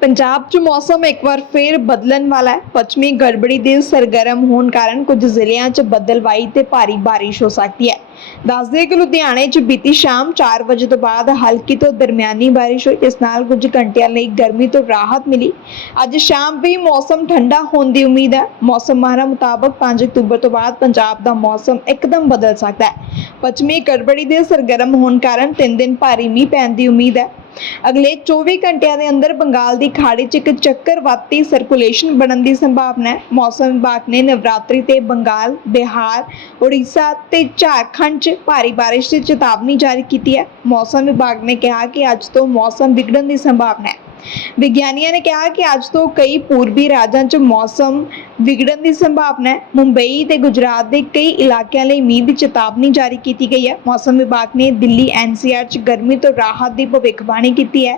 ਪੰਜਾਬ 'ਚ ਮੌਸਮ ਇੱਕ ਵਾਰ ਫੇਰ ਬਦਲਣ ਵਾਲਾ ਹੈ। ਪੱਛਮੀ ਗੜਬੜੀ ਦੇ ਸਰਗਰਮ ਹੋਣ ਕਾਰਨ ਕੁਝ ਜ਼ਿਲ੍ਹਿਆਂ 'ਚ ਬੱਦਲਵਾਈ ਤੇ ਭਾਰੀ ਬਾਰਿਸ਼ ਹੋ ਸਕਦੀ ਹੈ। ਦੱਸਦੇ ਕਿ ਲੁਧਿਆਣੇ 'ਚ ਬੀਤੀ ਸ਼ਾਮ 4 ਵਜੇ ਤੋਂ ਬਾਅਦ ਹਲਕੀ ਤੋਂ ਦਰਮਿਆਨੀ ਬਾਰਿਸ਼ ਹੋਈ। ਇਸ ਨਾਲ ਕੁਝ ਘੰਟਿਆਂ ਲਈ ਗਰਮੀ ਤੋਂ ਰਾਹਤ ਮਿਲੀ। ਅੱਜ ਸ਼ਾਮ ਵੀ ਮੌਸਮ ਠੰਡਾ ਹੋਣ ਦੀ ਉਮੀਦ ਹੈ। ਮੌਸਮ ਮਾਹਰਾਂ ਮੁਤਾਬਕ 5 ਅਕਤੂਬਰ ਤੋਂ ਬਾਅਦ ਪੰਜਾਬ ਦਾ ਮੌਸਮ ਇੱਕਦਮ ਬਦਲ ਸਕਦਾ ਹੈ। ਪੱਛਮੀ ਗੜਬੜੀ ਦੇ ਸਰਗਰਮ ਹੋਣ ਕਾਰਨ 3 ਦਿਨ ਭਾਰੀ ਮੀਂਹ ਪੈਣ ਦੀ ਉਮੀਦ ਹੈ। ਅਗਲੇ 24 ਘੰਟਿਆਂ ਦੇ ਅੰਦਰ ਬੰਗਾਲ ਦੀ ਖਾੜੀ 'ਚ ਇੱਕ ਚੱਕਰਵਾਤੀ ਸਰਕੂਲੇਸ਼ਨ ਬਣਨ ਦੀ ਸੰਭਾਵਨਾ ਹੈ। ਮੌਸਮ ਵਿਭਾਗ ਨੇ ਨਵਰਾਤਰੀ ਤੇ ਬੰਗਾਲ, ਬਿਹਾਰ, ਉੜੀਸਾ ਤੇ ਝਾਰਖੰਡ 'ਚ ਭਾਰੀ ਬਾਰਿਸ਼ ਦੀ ਚੇਤਾਵਨੀ ਜਾਰੀ ਕੀਤੀ ਹੈ। ਮੌਸਮ ਵਿਭਾਗ ਨੇ ਕਿਹਾ ਕਿ ਅੱਜ ਤੋਂ ਮੌਸਮ ਵਿਗੜਨ ਦੀ ਸੰਭਾਵਨਾ ਹੈ। ਵਿਗਿਆਨੀਆਂ ਨੇ ਕਿਹਾ ਕਿ ਅੱਜ ਤੋਂ ਕਈ ਪੂਰਬੀ ਰਾਜਾਂ 'ਚ ਮੌਸਮ ਵਿਗੜਨ ਦੀ ਸੰਭਾਵਨਾ ਹੈ। ਮੁੰਬਈ ਤੇ ਗੁਜਰਾਤ ਦੇ ਕਈ ਇਲਾਕਿਆਂ ਲਈ ਮੀਂਹ ਦੀ ਚੇਤਾਵਨੀ ਜਾਰੀ ਕੀਤੀ ਗਈ ਹੈ। ਮੌਸਮ ਵਿਭਾਗ ਨੇ ਦਿੱਲੀ ਐਨਸੀਆਰ 'ਚ ਗਰਮੀ ਤੋਂ ਰਾਹਤ ਦੀ ਭਵਿੱਖਬਾਣੀ ਕੀਤੀ ਹੈ।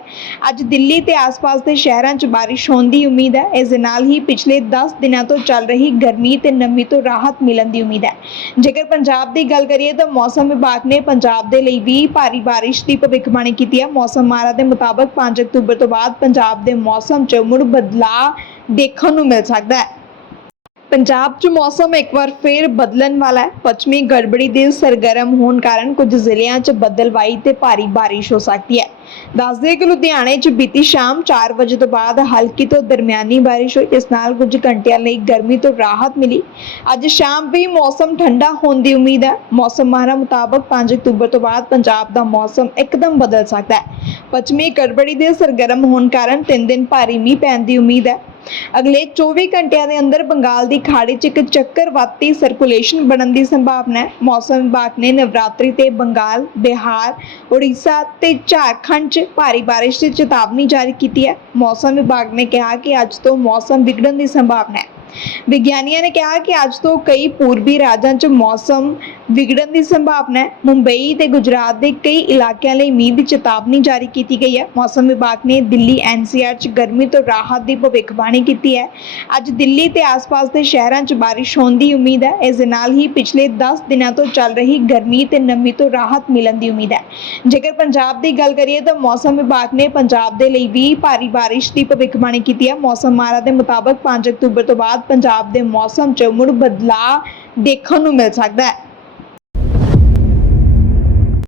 ਅੱਜ ਦਿੱਲੀ ਤੇ ਆਸ-ਪਾਸ ਦੇ ਸ਼ਹਿਰਾਂ 'ਚ ਬਾਰਿਸ਼ ਹੋਣ ਦੀ ਉਮੀਦ ਹੈ। ਇਸ ਦੇ ਨਾਲ ਹੀ ਪਿਛਲੇ 10 ਦਿਨਾਂ ਤੋਂ ਚੱਲ ਰਹੀ ਗਰਮੀ ਤੇ ਨਮੀ ਤੋਂ ਰਾਹਤ ਮਿਲਣ ਦੀ ਉਮੀਦ ਹੈ। ਜੇਕਰ ਪੰਜਾਬ ਦੀ ਗੱਲ ਕਰੀਏ ਤਾਂ ਮੌਸਮ ਵਿਭਾਗ ਨੇ ਪੰਜਾਬ ਦੇ ਲਈ ਵੀ ਭਾਰੀ ਬਾਰਿਸ਼ ਦੀ ਭਵਿੱਖਬਾਣੀ ਕੀਤੀ ਹੈ। ਮੌਸਮ ਮਾਹਰਾਂ ਦੇ ਮੁਤਾਬਕ 5 ਅਕਤੂਬਰ ਤੋਂ ਬਾਅਦ ਪੰਜਾਬ ਦੇ ਮੌਸਮ 'ਚ ਮੁੜ ਬਦਲਾਅ ਦੇਖਣ ਨੂੰ ਮਿਲ ਸਕਦਾ ਹੈ। ਪੰਜਾਬ 'ਚ ਮੌਸਮ ਇੱਕ ਵਾਰ ਫੇਰ ਬਦਲਣ ਵਾਲਾ ਹੈ। ਪੱਛਮੀ ਗੜਬੜੀ ਦੇ ਸਰਗਰਮ ਹੋਣ ਕਾਰਨ ਕੁਝ ਜ਼ਿਲ੍ਹਿਆਂ 'ਚ ਬੱਦਲਵਾਈ ਤੇ ਭਾਰੀ ਬਾਰਿਸ਼ ਹੋ ਸਕਦੀ ਹੈ। ਦੱਸਦੇ ਕਿ ਲੁਧਿਆਣੇ 'ਚ ਬੀਤੀ ਸ਼ਾਮ 4 ਵਜੇ ਤੋਂ ਬਾਅਦ ਹਲਕੀ ਤੋਂ ਦਰਮਿਆਨੀ ਬਾਰਿਸ਼ ਹੋਈ। ਇਸ ਨਾਲ ਕੁਝ ਘੰਟਿਆਂ ਲਈ ਗਰਮੀ ਤੋਂ ਰਾਹਤ ਮਿਲੀ। ਅੱਜ ਸ਼ਾਮ ਵੀ ਮੌਸਮ ਠੰਡਾ ਹੋਣ ਦੀ ਉਮੀਦ ਹੈ। ਮੌਸਮ ਮਾਹਰਾਂ ਮੁਤਾਬਕ 5 ਅਕਤੂਬਰ ਤੋਂ ਬਾਅਦ ਪੰਜਾਬ ਦਾ ਮੌਸਮ ਇੱਕਦਮ ਬਦਲ ਸਕਦਾ ਹੈ। ਪੱਛਮੀ ਗੜਬੜੀ ਦੇ ਸਰਗਰਮ ਹੋਣ ਕਾਰਨ 3 ਦਿਨ ਭਾਰੀ ਮੀਂਹ ਪੈਣ ਦੀ ਉਮੀਦ ਹੈ। ਅਗਲੇ 24 ਘੰਟਿਆਂ ਦੇ ਅੰਦਰ ਬੰਗਾਲ ਦੀ ਖਾੜੀ 'ਚ ਇੱਕ ਚੱਕਰਵਾਤੀ ਸਰਕੂਲੇਸ਼ਨ ਬਣਨ ਦੀ ਸੰਭਾਵਨਾ ਹੈ। ਮੌਸਮ ਵਿਭਾਗ ਨੇ ਨਵਰਾਤਰੀ ਤੇ ਬੰਗਾਲ, ਬਿਹਾਰ, ਉੜੀਸਾ ਤੇ ਝਾਰਖੰਡ 'ਚ ਭਾਰੀ ਬਾਰਿਸ਼ ਦੀ ਚੇਤਾਵਨੀ ਜਾਰੀ ਕੀਤੀ ਹੈ। ਮੌਸਮ ਵਿਭਾਗ ਨੇ ਕਿਹਾ ਕਿ ਅੱਜ ਤੋਂ ਮੌਸਮ ਵਿਗੜਨ ਦੀ ਸੰਭਾਵਨਾ ਹੈ। ਵਿਗਿਆਨੀਆਂ ਨੇ ਕਿਹਾ ਕਿ ਅੱਜ ਤੋਂ ਕਈ ਪੂਰਬੀ ਰਾਜਾਂ 'ਚ ਮੌਸਮ ਵਿਗੜਨ ਦੀ ਸੰਭਾਵਨਾ ਹੈ। ਮੁੰਬਈ ਤੇ ਗੁਜਰਾਤ ਦੇ ਕਈ ਇਲਾਕਿਆਂ ਲਈ ਮੀਂਹ ਦੀ ਚੇਤਾਵਨੀ ਜਾਰੀ ਕੀਤੀ ਗਈ ਹੈ। ਮੌਸਮ ਵਿਭਾਗ ਨੇ ਦਿੱਲੀ ਐਨਸੀਆਰ 'ਚ ਗਰਮੀ ਤੋਂ ਰਾਹਤ ਦੀ ਭਵਿੱਖਬਾਣੀ ਕੀਤੀ ਹੈ। ਅੱਜ ਦਿੱਲੀ ਤੇ ਆਸ-ਪਾਸ ਦੇ ਸ਼ਹਿਰਾਂ 'ਚ ਬਾਰਿਸ਼ ਹੋਣ ਦੀ ਉਮੀਦ ਹੈ। ਇਸ ਦੇ ਨਾਲ ਹੀ ਪਿਛਲੇ 10 ਦਿਨਾਂ ਤੋਂ ਚੱਲ ਰਹੀ ਗਰਮੀ ਤੇ ਨਮੀ ਤੋਂ ਰਾਹਤ ਮਿਲਣ ਦੀ ਉਮੀਦ ਹੈ। ਜੇਕਰ ਪੰਜਾਬ ਦੀ ਗੱਲ ਕਰੀਏ ਤਾਂ ਮੌਸਮ ਵਿਭਾਗ ਨੇ ਪੰਜਾਬ ਦੇ ਲਈ ਵੀ ਭਾਰੀ ਬਾਰਿਸ਼ ਦੀ ਭਵਿੱਖਬਾਣੀ ਕੀਤੀ ਹੈ। ਮੌਸਮ ਮਾਹਰਾਂ ਦੇ ਮੁਤਾਬਕ 5 ਅਕਤੂਬਰ ਤੋਂ ਬਾਅਦ ਪੰਜਾਬ ਦੇ ਮੌਸਮ 'ਚ ਮੁੜ ਬਦਲਾਅ ਦੇਖਣ ਨੂੰ ਮਿਲ ਸਕਦਾ ਹੈ।